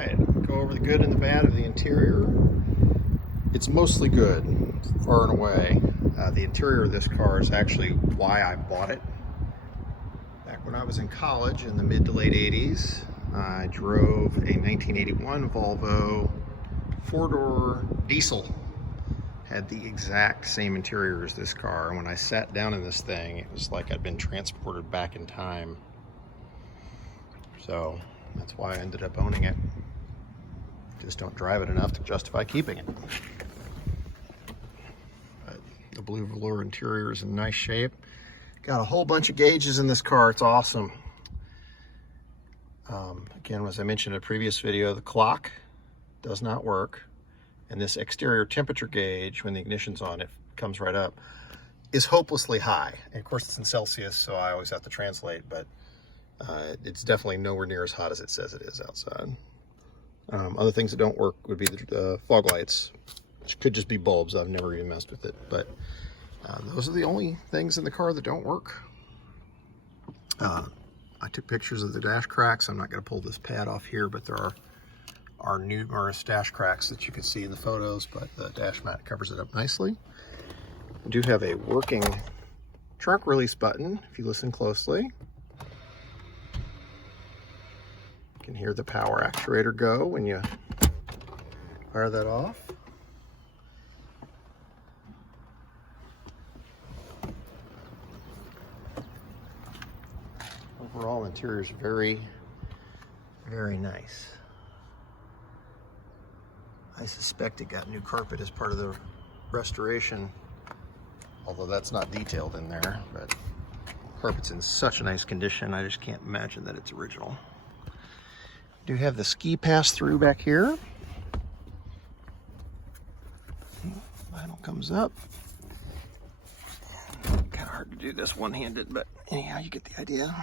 right, go over the good and the bad of the interior. It's mostly good, far and away. The interior of this car is actually why I bought it. Back when I was in college in the mid to late 80s, I drove a 1981 Volvo four-door diesel. Had the exact same interior as this car, and when I sat down in this thing, it was like I'd been transported back in time. So that's why I ended up owning it. Just don't drive it enough to justify keeping it. But the blue velour interior is in nice shape. Got a whole bunch of gauges in this car. It's awesome. Again, as I mentioned in a previous video, the clock does not work. And this exterior temperature gauge, when the ignition's on, it comes right up, is hopelessly high. And of course, it's in Celsius, so I always have to translate, but it's definitely nowhere near as hot as it says it is outside. Other things that don't work would be the fog lights, which could just be bulbs. I've never even messed with it, but those are the only things in the car that don't work. I took pictures of the dash cracks. I'm not going to pull this pad off here, but there are numerous dash cracks that you can see in the photos, but the dash mat covers it up nicely. I do have a working trunk release button, if you listen closely. You can hear the power actuator go when you fire that off. Overall, interior is very, very nice. I suspect it got new carpet as part of the restoration, although that's not detailed in there, but carpet's in such a nice condition, I just can't imagine that it's original. Do have the ski pass through back here. Vinyl comes up. Kind of hard to do this one-handed, but anyhow, you get the idea.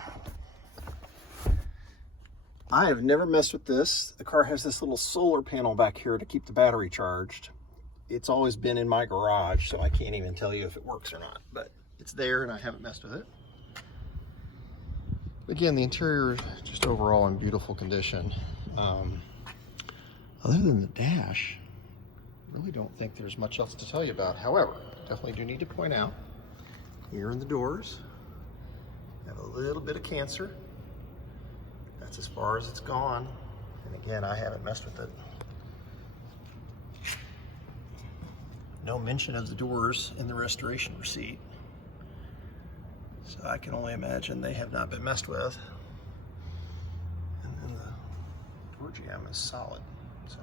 I have never messed with this. The car has this little solar panel back here to keep the battery charged. It's always been in my garage, so I can't even tell you if it works or not, but it's there and I haven't messed with it. Again, the interior is just overall in beautiful condition. Other than the dash, I really don't think there's much else to tell you about. However, definitely do need to point out, here in the doors, have a little bit of cancer. That's as far as it's gone. And again, I haven't messed with it. No mention of the doors in the restoration receipt. So I can only imagine they have not been messed with. And then the door jamb is solid. So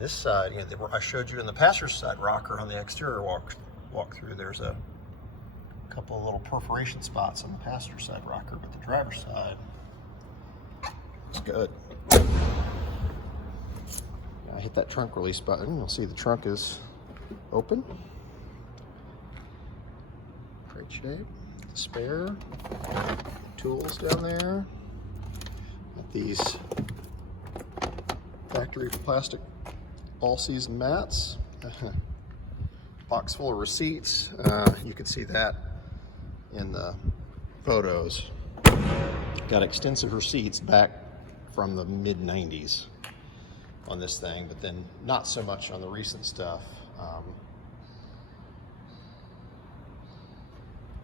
this side, I showed you in the passenger side rocker on the exterior walk through, there's a couple of little perforation spots on the passenger side rocker, but the driver's side, it's good. I hit that trunk release button. You'll see the trunk is open. Great shape. The spare. Tools down there. Got these factory plastic all-season mats. Box full of receipts. You can see that in the photos. Got extensive receipts back from the mid-90s on this thing, but then not so much on the recent stuff.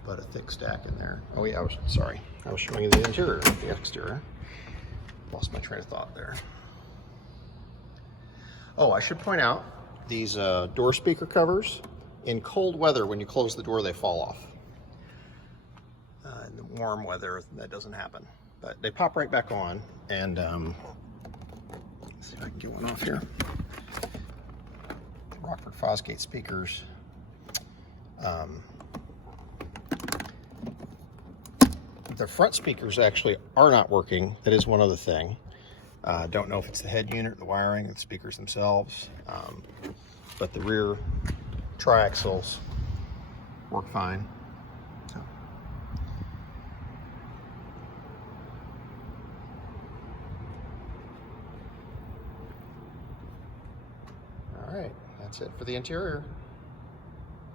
But a thick stack in there. Oh yeah, I was showing you the interior, the exterior. Lost my train of thought there. Oh, I should point out, these door speaker covers, in cold weather, when you close the door, they fall off. In the warm weather, that doesn't happen. But they pop right back on, and let's see if I can get one off here. Rockford Fosgate speakers. The front speakers actually are not working. That is one other thing. Don't know if it's the head unit, the wiring, or the speakers themselves, but the rear triaxles work fine. So. All right, that's it for the interior.